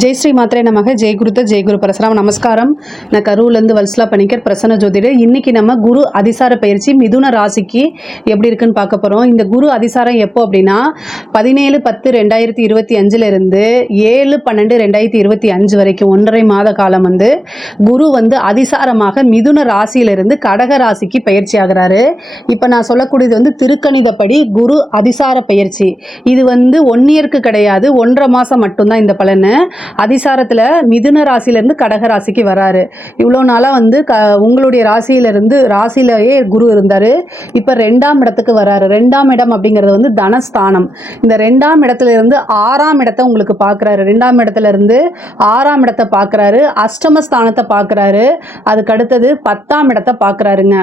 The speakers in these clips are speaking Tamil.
ஜெய் ஸ்ரீ மாத்திரை நமக ஜெய் குருத்த ஜெய் குரு பரசுராம நமஸ்காரம். நான் கரூர்லேருந்து வல்சலா பணிக்கர் பிரசன்ன ஜோதிடர். இன்னைக்கு நம்ம குரு அதிசார பயிற்சி மிதுன ராசிக்கு எப்படி இருக்குன்னு பார்க்க போகிறோம். இந்த குரு அதிசாரம் எப்போ அப்படின்னா 17-10-2025 இருந்து 7-12-2025 வரைக்கும் 1.5 மாத காலம் குரு அதிசாரமாக மிதுன ராசியிலிருந்து கடக ராசிக்கு பயிற்சி ஆகிறாரு. இப்போ நான் சொல்லக்கூடியது திருக்கணிதப்படி குரு அதிசார பயிற்சி. இது 1 இயருக்கு கிடையாது, 1.5 மாதம் மட்டும்தான் இந்த பலன். அதிசாரத்தில் மிதுன ராசியிலிருந்து கடக ராசிக்கு வராரு. இவ்வளோ நாளாக உங்களுடைய ராசியிலேயே குரு இருந்தார். இப்போ 2ஆம் இடத்துக்கு வராரு. 2ஆம் இடம் அப்படிங்கிறது தனஸ்தானம். இந்த 2ஆம் இடத்துல இருந்து 6ஆம் இடத்தை உங்களுக்கு பார்க்குறாரு. 2ஆம் இடத்துல இருந்து 6ஆம் இடத்தை பார்க்குறாரு. அஷ்டமஸ்தானத்தை பார்க்குறாரு. அதுக்கு அடுத்தது 10ஆம் இடத்தை பார்க்குறாருங்க.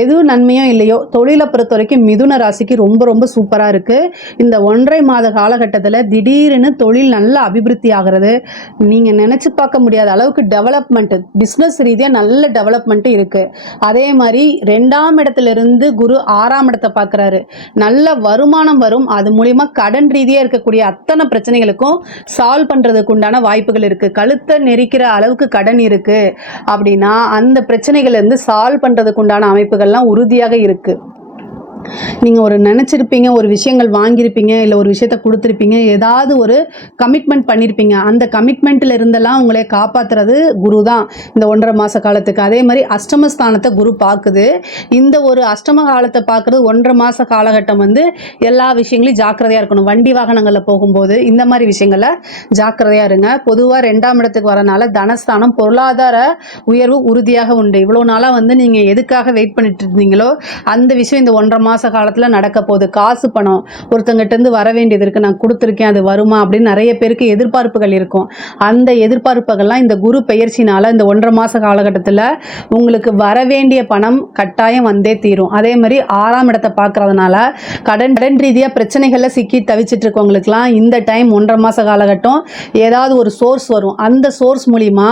எது நன்மையோ இல்லையோ தொழிலை பொறுத்த வரைக்கும் மிதுன ராசிக்கு ரொம்ப ரொம்ப சூப்பராக இருக்குது. இந்த 1.5 மாத காலகட்டத்தில் திடீர்னு தொழில் நல்ல அபிவிருத்தி ஆகிறது. நீங்கள் நினச்சி பார்க்க முடியாத அளவுக்கு டெவலப்மெண்ட், பிஸ்னஸ் ரீதியாக நல்ல டெவலப்மெண்ட் இருக்குது. அதே மாதிரி 2ஆம் இடத்துலேருந்து குரு 6ஆம் இடத்தை பார்க்குறாரு. நல்ல வருமானம் வரும். அது மூலிமா கடன் ரீதியாக இருக்கக்கூடிய அத்தனை பிரச்சனைகளுக்கும் சால்வ் பண்ணுறதுக்கு உண்டான வாய்ப்புகள் இருக்குது. கழுத்தை நெரிக்கிற அளவுக்கு கடன் இருக்குது அப்படின்னா அந்த பிரச்சனைகள்லேருந்து சால்வ் பண்ணுறதுக்கு உண்டான அமைப்புகள்லாம் உறுதியாக இருக்குது. நீங்கள் ஒரு நினச்சிருப்பீங்க, ஒரு விஷயங்கள் வாங்கியிருப்பீங்க, இல்லை ஒரு விஷயத்தை கொடுத்துருப்பீங்க, ஏதாவது ஒரு கமிட்மெண்ட் பண்ணியிருப்பீங்க. அந்த கமிட்மெண்ட்டில் இருந்தெல்லாம் உங்களை காப்பாற்றுறது குரு தான் இந்த 1.5 மாத காலத்துக்கு. அதே மாதிரி அஷ்டமஸ்தானத்தை குரு பார்க்குது. இந்த ஒரு அஷ்டம காலத்தை பார்க்குறது 1.5 மாத காலகட்டம் எல்லா விஷயங்களையும் ஜாக்கிரதையாக இருக்கணும். வண்டி வாகனங்களில் போகும்போது இந்த மாதிரி விஷயங்களை ஜாக்கிரதையாக இருங்க. பொதுவாக 2ஆம் இடத்துக்கு வரனால தனஸ்தானம் பொருளாதார உயர்வு உறுதியாக உண்டு. இவ்வளோ நாளாக நீங்கள் எதுக்காக வெயிட் பண்ணிட்டு இருந்தீங்களோ அந்த விஷயம் இந்த 1.5 மாத காலத்தில் நடக்க போகுது. காசு பணம் ஒருத்தங்கிட்ட வர வேண்டியது இருக்குது, நான் கொடுத்துருக்கேன், அது வருமா அப்படின்னு நிறைய பேருக்கு எதிர்பார்ப்புகள் இருக்கும். அந்த எதிர்பார்ப்புகள்லாம் இந்த குரு பெயர்ச்சினால இந்த 1.5 மாத காலகட்டத்தில் உங்களுக்கு வர வேண்டிய பணம் கட்டாயம் வந்தே தீரும். அதே மாதிரி 6ஆம் இடத்தை பார்க்கறதுனால கடன் ரீதியாக பிரச்சனைகளில் சிக்கி தவிச்சிட்டு இருக்கவங்களுக்குலாம் இந்த டைம் 1.5 மாத காலகட்டம் ஏதாவது ஒரு சோர்ஸ் வரும். அந்த சோர்ஸ் மூலிமா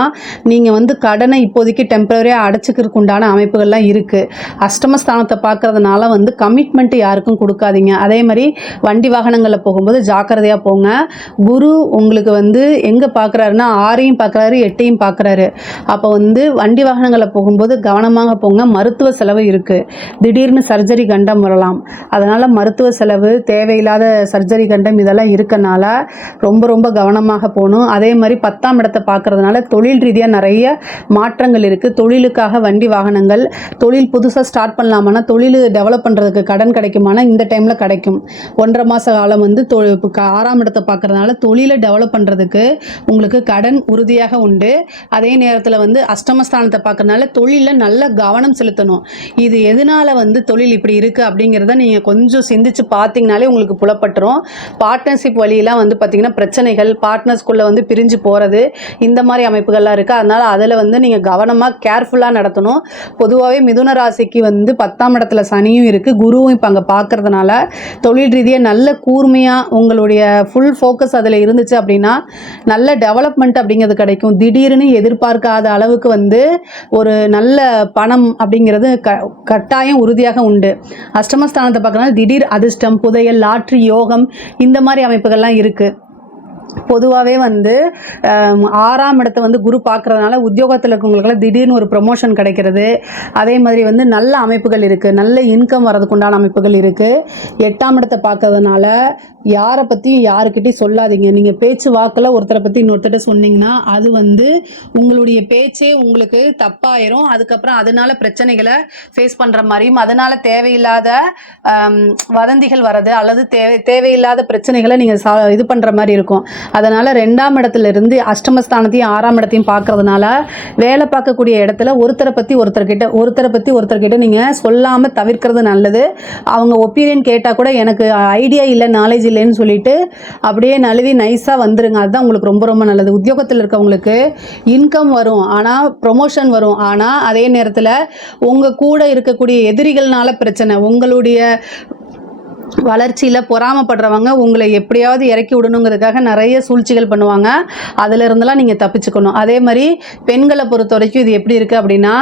நீங்கள் கடனை இப்போதைக்கு டெம்பரரியாக அடைச்சிக்கிறதுக்கு உண்டான அமைப்புகள்லாம் இருக்குது. அஷ்டமஸ்தானத்தை பார்க்கறதுனால கமிட்மெண்ட் யாருக்கும் கொடுக்காதீங்க. அதே மாதிரி வண்டி வாகனங்களில் போகும்போது ஜாக்கிரதையாக போங்க. குரு உங்களுக்கு எங்கே பார்க்குறாருன்னா 6ஐயும் பார்க்குறாரு, 8ஐயும் பார்க்குறாரு. அப்போ வண்டி வாகனங்களில் போகும்போது கவனமாக போங்க. மருத்துவ செலவு இருக்குது. திடீர்னு சர்ஜரி கண்டம் வரலாம். அதனால் மருத்துவ செலவு, தேவையில்லாத சர்ஜரி கண்டம் இதெல்லாம் இருக்கனால ரொம்ப ரொம்ப கவனமாக போகணும். அதே மாதிரி 10ஆம் இடத்தை பார்க்கறதுனால தொழில் ரீதியாக நிறைய மாற்றங்கள் இருக்குது. தொழிலுக்காக வண்டி வாகனங்கள், தொழில் புதுசாக ஸ்டார்ட் பண்ணலாமான்னா, தொழில் டெவலப் பண்ணுறதுக்கு கடன் கிடைக்குமானா இந்த டைமில் கிடைக்கும். 1.5 மாத காலம் 6ஆம் இடத்தை பார்க்கறதுனால தொழிலை டெவலப் பண்ணுறதுக்கு உங்களுக்கு கடன் உறுதியாக உண்டு. அதே நேரத்தில் அஷ்டமஸ்தானத்தை பார்க்கறதுனால தொழிலில் நல்ல கவனம் செலுத்தணும். இது எதனால் தொழில் இப்படி இருக்குது அப்படிங்கிறத நீங்கள் கொஞ்சம் சிந்திச்சு பார்த்தீங்கனாலே உங்களுக்கு புலப்பட்டுரும். பார்ட்னர்ஷிப் வழியெல்லாம் பார்த்திங்கன்னா பிரச்சனைகள், பார்ட்னர்ஸ்குள்ளே பிரிஞ்சு போகிறது, இந்த மாதிரி அமைப்புகள்லாம் இருக்குது. அதனால் அதில் நீங்கள் கவனமாக கேர்ஃபுல்லாக நடத்தணும். பொதுவாகவே மிதுன ராசிக்கு 10ஆம் இடத்துல சனியும் இருக்குது, குருவும் இப்போ அங்கே பார்க்கறதுனால தொழில் ரீதியாக நல்ல கூர்மையாக உங்களுடைய ஃபுல் ஃபோக்கஸ் அதில் இருந்துச்சு அப்படின்னா நல்ல டெவலப்மெண்ட் அப்படிங்கிறது கிடைக்கும். திடீர்னு எதிர்பார்க்காத அளவுக்கு ஒரு நல்ல பணம் அப்படிங்கிறது கட்டாயம் உறுதியாக உண்டு. அஷ்டமஸ்தானத்தை பார்க்கறதுனால திடீர் அதிர்ஷ்டம், புதையல், லாட்ரி யோகம் இந்த மாதிரி அமைப்புகள்லாம் இருக்குது. பொதுவாகவே 6ஆம் இடத்தை குரு பார்க்குறதுனால உத்தியோகத்தில் இருக்கவங்களுக்கெல்லாம் திடீர்னு ஒரு ப்ரொமோஷன் கிடைக்கிறது. அதே மாதிரி நல்ல அமைப்புகள் இருக்குது. நல்ல இன்கம் வரதுக்கு உண்டான அமைப்புகள் இருக்குது. 8ஆம் இடத்தை பார்க்கறதுனால யாரை பற்றியும் யாருக்கிட்டையும் சொல்லாதீங்க. நீங்கள் பேச்சு வாக்கில் ஒருத்தரை பற்றி இன்னொருத்தட்ட சொன்னீங்கன்னா அது உங்களுடைய பேச்சே உங்களுக்கு தப்பாயிரும். அதுக்கப்புறம் அதனால் பிரச்சனைகளை ஃபேஸ் பண்ணுற மாதிரியும், அதனால் தேவையில்லாத வதந்திகள் வர்றது அல்லது தேவையில்லாத பிரச்சனைகளை நீங்கள் இது பண்ணுற மாதிரி இருக்கும். அதனால் 2ஆம் இடத்துல இருந்து அஷ்டமஸ்தானத்தையும் 6ஆம் இடத்தையும் பார்க்கறதுனால வேலை பார்க்கக்கூடிய இடத்துல ஒருத்தரை பற்றி ஒருத்தர்கிட்ட நீங்கள் சொல்லாமல் தவிர்க்கிறது நல்லது. அவங்க ஒப்பீனியன் கேட்டால் கூட எனக்கு ஐடியா இல்லை, நாலேஜ் இல்லைன்னு சொல்லிட்டு அப்படியே நழுவி நைஸாக வந்துருங்க. அதுதான் உங்களுக்கு ரொம்ப ரொம்ப நல்லது. உத்தியோகத்தில் இருக்கவங்களுக்கு இன்கம் வரும், ஆனால் ப்ரொமோஷன் வரும். ஆனால் அதே நேரத்தில் உங்கள் கூட இருக்கக்கூடிய எதிரிகள்னால பிரச்சனை, உங்களுடைய வளர்ச்சியில் பொறாமப்படுறவங்க உங்களை எப்படியாவது இறக்கி விடணுங்கிறதுக்காக நிறைய சூழ்ச்சிகள் பண்ணுவாங்க. அதிலிருந்தெல்லாம் நீங்கள் தப்பிச்சுக்கணும். அதே மாதிரி பெண்களை பொறுத்த வரைக்கும் இது எப்படி இருக்குது அப்படின்னா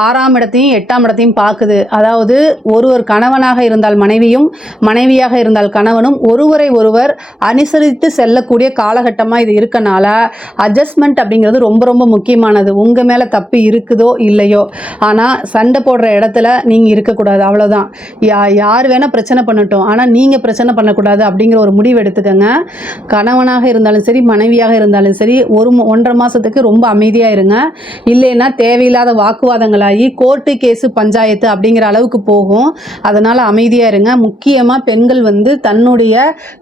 6ஆம் இடத்தையும் 8ஆம் இடத்தையும் பார்க்குது. அதாவது ஒருவர் கணவனாக இருந்தால் மனைவியும், மனைவியாக இருந்தால் கணவனும் ஒருவரை ஒருவர் அனுசரித்து செல்லக்கூடிய காலகட்டமாக இது இருக்கனால அட்ஜஸ்ட்மெண்ட் அப்படிங்கிறது ரொம்ப ரொம்ப முக்கியமானது. உங்கள் மேலே தப்பு இருக்குதோ இல்லையோ, ஆனால் சண்டை போடுற இடத்துல நீங்கள் இருக்கக்கூடாது. அவ்வளோதான். யார் வேணால் பிரச்சனை பண்ணட்டும், ஆனால் நீங்கள் பிரச்சனை பண்ணக்கூடாது அப்படிங்கிற ஒரு முடிவு எடுத்துக்கோங்க. கணவனாக இருந்தாலும் சரி, மனைவியாக இருந்தாலும் சரி, 1.5 மாதத்துக்கு ரொம்ப அமைதியாக இருங்க. இல்லைன்னா தேவையில்லாத வாக்குவாதங்களாகி கோர்ட்டு கேஸு பஞ்சாயத்து அப்படிங்கிற அளவுக்கு போகும். அதனால் அமைதியாக இருங்க. முக்கியமாக பெண்கள் தன்னுடைய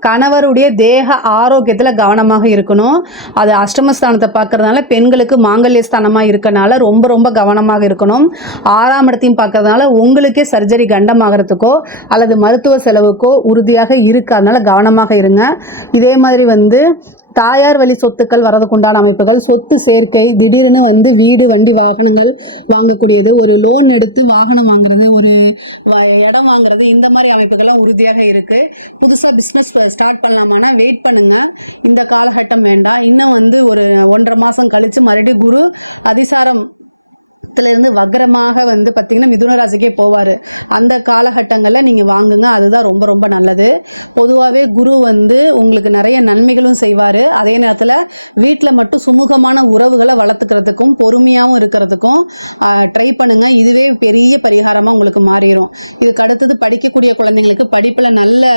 கணவருடைய தேக ஆரோக்கியத்தில் கவனமாக இருக்கணும். அது அஷ்டமஸ்தானத்தை பார்க்கறதுனால பெண்களுக்கு மாங்கல்யஸ்தானமாக இருக்கனால ரொம்ப ரொம்ப கவனமாக இருக்கணும். 6ஆம் இடத்தையும் பார்க்கறதுனால உங்களுக்கே சர்ஜரி கண்டமாகறதுக்கோ அல்லது மருத்துவ செலவுக்கோ உறுதியாக இருக்கு. அதனால கவனமாக இருங்க. இதே மாதிரி தாயார் வழி சொத்துக்கள் வரதுக்கு உண்டான அமைப்புகள், சொத்து சேர்க்கை, திடீர்னு வீடு வண்டி வாகனங்கள் வாங்கக்கூடியது, ஒரு லோன் எடுத்து வாகனம் வாங்குறது, ஒரு இடம் வாங்குறது, இந்த மாதிரி அமைப்புகள்லாம் உறுதியாக இருக்குது. புதுசாக பிஸ்னஸ் ஸ்டார்ட் பண்ணலாமான்னா வெயிட் பண்ணுங்கள். இந்த காலகட்டம் வேண்டாம். இன்னும் ஒரு 1.5 மாதம் கழித்து மறுபடியும் குரு அதிசாரம் இருந்து வக்ரமாக பார்த்திங்கன்னா மிதுன ராசிக்கே போவார். அந்த காலகட்டங்களில் நீங்கள் வாங்குங்க. அதுதான் ரொம்ப ரொம்ப நல்லது. பொதுவாகவே குரு உங்களுக்கு நிறைய நன்மைகளும் செய்வார். அதே நேரத்தில் வீட்டில் மட்டும் சுமூகமான உறவுகளை வளர்த்துக்கிறதுக்கும் பொறுமையாகவும் இருக்கிறதுக்கும் ட்ரை பண்ணுங்கள். இதுவே பெரிய பரிகாரமாக உங்களுக்கு மாறிடும். இதுக்கு அடுத்தது படிக்கக்கூடிய குழந்தைங்களுக்கு படிப்பில் நல்ல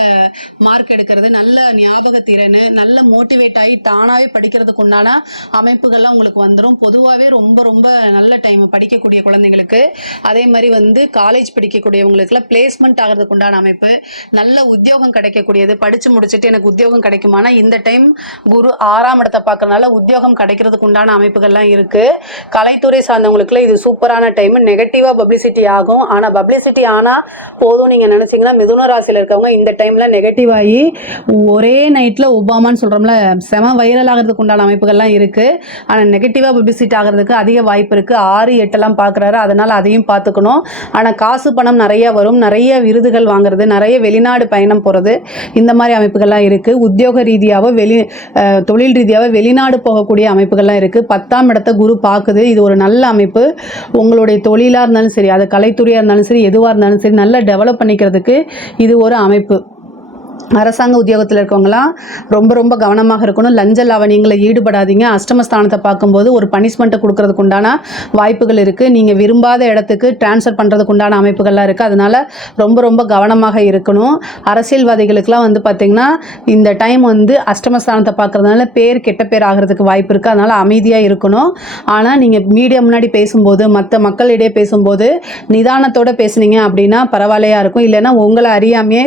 மார்க் எடுக்கிறது, நல்ல ஞாபக திறன், நல்ல மோட்டிவேட் ஆகி தானாகவே படிக்கிறதுக்கு உண்டான அமைப்புகள்லாம் உங்களுக்கு வந்துடும். பொதுவாகவே ரொம்ப ரொம்ப நல்ல டைம் படிக்கக்கூடிய குழந்தைங்களுக்கு. அதே மாதிரி காலேஜ் படிக்கக்கூடியவங்களுக்குலாம் பிளேஸ்மெண்ட் ஆகிறதுக்கு உண்டான அமைப்பு, நல்ல உத்தியோகம் கிடைக்கக்கூடியது. படித்து முடிச்சுட்டு எனக்கு உத்தியோகம் கிடைக்குமானா இந்த டைம் குரு 6ஆம் இடத்தை பார்க்கறதுனால உத்தியோகம் கிடைக்கிறதுக்கு உண்டான அமைப்புகள்லாம் இருக்குது. கலைத்துறை சார்ந்தவங்களுக்குலாம் இது சூப்பரான டைம். நெகட்டிவாக பப்ளிசிட்டி ஆகும். ஆனால் பப்ளிசிட்டி ஆனால் போதும் நீங்கள் நினச்சிங்கன்னா மிதுன ராசியில் இருக்கவங்க இந்த டைமில் நெகட்டிவ் ஆகி ஒரே நைட்டில் ஒபாமான்னு சொல்கிறோம்ல, செம வைரல் ஆகிறதுக்கு உண்டான அமைப்புகள்லாம் இருக்குது. ஆனால் நெகட்டிவாக பப்ளிசிட்டி ஆகிறதுக்கு அதிக வாய்ப்பு இருக்குது. 6, 8 பார்க்குறாரு. அதனால் அதையும் பார்த்துக்கணும். ஆனால் காசு பணம் நிறைய வரும். நிறைய விருதுகள் வாங்குறது, நிறைய வெளிநாடு பயணம் போகிறது, இந்த மாதிரி அமைப்புகள்லாம் இருக்குது. உத்தியோக ரீதியாக தொழில் ரீதியாக வெளிநாடு போகக்கூடிய அமைப்புகள்லாம் இருக்குது. 10ஆம் இடத்தை குரு பார்க்குது. இது ஒரு நல்ல அமைப்பு. உங்களுடைய தொழிலாக இருந்தாலும் சரி, அது கலைத்துறையாக இருந்தாலும் சரி, எதுவாக இருந்தாலும் சரி, நல்லா டெவலப் பண்ணிக்கிறதுக்கு இது ஒரு அமைப்பு. அரசாங்க உத்தியோகத்தில் இருக்கவங்களாம் ரொம்ப ரொம்ப கவனமாக இருக்கணும். லஞ்ச லாவணியங்களை ஈடுபடாதீங்க. அஷ்டமஸ்தானத்தை பார்க்கும்போது ஒரு பனிஷ்மெண்ட்டை கொடுக்கறதுக்கு உண்டான வாய்ப்புகள் இருக்குது. நீங்கள் விரும்பாத இடத்துக்கு டிரான்ஸ்ஃபர் பண்ணுறதுக்கு உண்டான அமைப்புகள்லாம் இருக்குது. அதனால் ரொம்ப ரொம்ப கவனமாக இருக்கணும். அரசியல்வாதிகளுக்கெல்லாம் பார்த்திங்கன்னா இந்த டைம் அஷ்டமஸ்தானத்தை பார்க்குறதுனால கெட்ட பேர் ஆகிறதுக்கு வாய்ப்பு இருக்குது. அதனால் அமைதியாக இருக்கணும். ஆனால் நீங்கள் மீடியா முன்னாடி பேசும்போது, மற்ற மக்களிடையே பேசும்போது நிதானத்தோடு பேசுனீங்க அப்படின்னா பரவாயில்லையாக இருக்கும். இல்லைன்னா உங்களை அறியாமையே,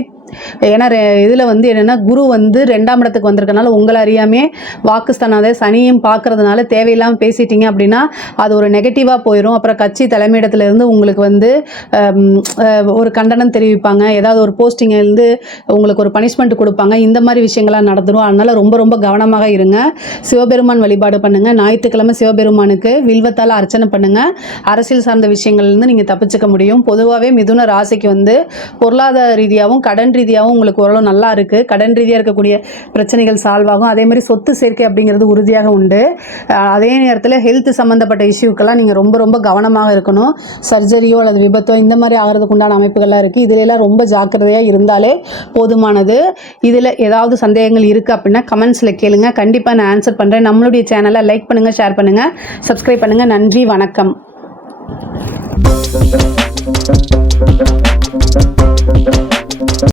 ஏன்னா இதில் என்னென்னா குரு 2ஆம் இடத்துக்கு வந்திருக்கனால உங்களை அறியாமே வாக்குஸ்தானாத சனியும் பார்க்கறதுனால தேவையில்லாமல் பேசிட்டீங்க அப்படின்னா அது ஒரு நெகட்டிவாக போயிடும். அப்புறம் கட்சி தலைமையிடத்துலேருந்து உங்களுக்கு ஒரு கண்டனம் தெரிவிப்பாங்க. ஏதாவது ஒரு போஸ்டிங் உங்களுக்கு ஒரு பனிஷ்மெண்ட் கொடுப்பாங்க. இந்த மாதிரி விஷயங்கள்லாம் நடந்துடும். அதனால் ரொம்ப ரொம்ப கவனமாக இருங்க. சிவபெருமான் வழிபாடு பண்ணுங்கள். ஞாயிற்றுக்கிழமை சிவபெருமானுக்கு வில்வத்தால் அர்ச்சனை பண்ணுங்கள். அரசியல் சார்ந்த விஷயங்கள்லேருந்து நீங்கள் தப்பிச்சுக்க முடியும். பொதுவாகவே மிதுன ராசிக்கு பொருளாதார ரீதியாகவும் கடன் ரீதியாகவும் உங்களுக்கு ஓரளவு நல்லா இருக்குது. கடன் ரீதியாக இருக்கக்கூடிய பிரச்சனைகள் சால்வ் ஆகும். அதே மாதிரி சொத்து சேர்க்கை அப்படிங்கிறது உறுதியாக உண்டு. அதே நேரத்தில் ஹெல்த் சம்மந்தப்பட்ட இஷ்யூக்கெல்லாம் நீங்கள் ரொம்ப ரொம்ப கவனமாக இருக்கணும். சர்ஜரியோ அல்லது விபத்தோ இந்த மாதிரி ஆகிறதுக்கு உண்டான அமைப்புகள்லாம் இருக்குது. இதிலெல்லாம் ரொம்ப ஜாக்கிரதையாக இருந்தாலே போதுமானது. இதில் ஏதாவது சந்தேகங்கள் இருக்குது அப்படின்னா கமெண்ட்ஸில் கேளுங்க. கண்டிப்பாக நான் ஆன்சர் பண்ணுறேன். நம்மளுடைய சேனலை லைக் பண்ணுங்கள், ஷேர் பண்ணுங்கள், சப்ஸ்கிரைப் பண்ணுங்கள். நன்றி, வணக்கம்.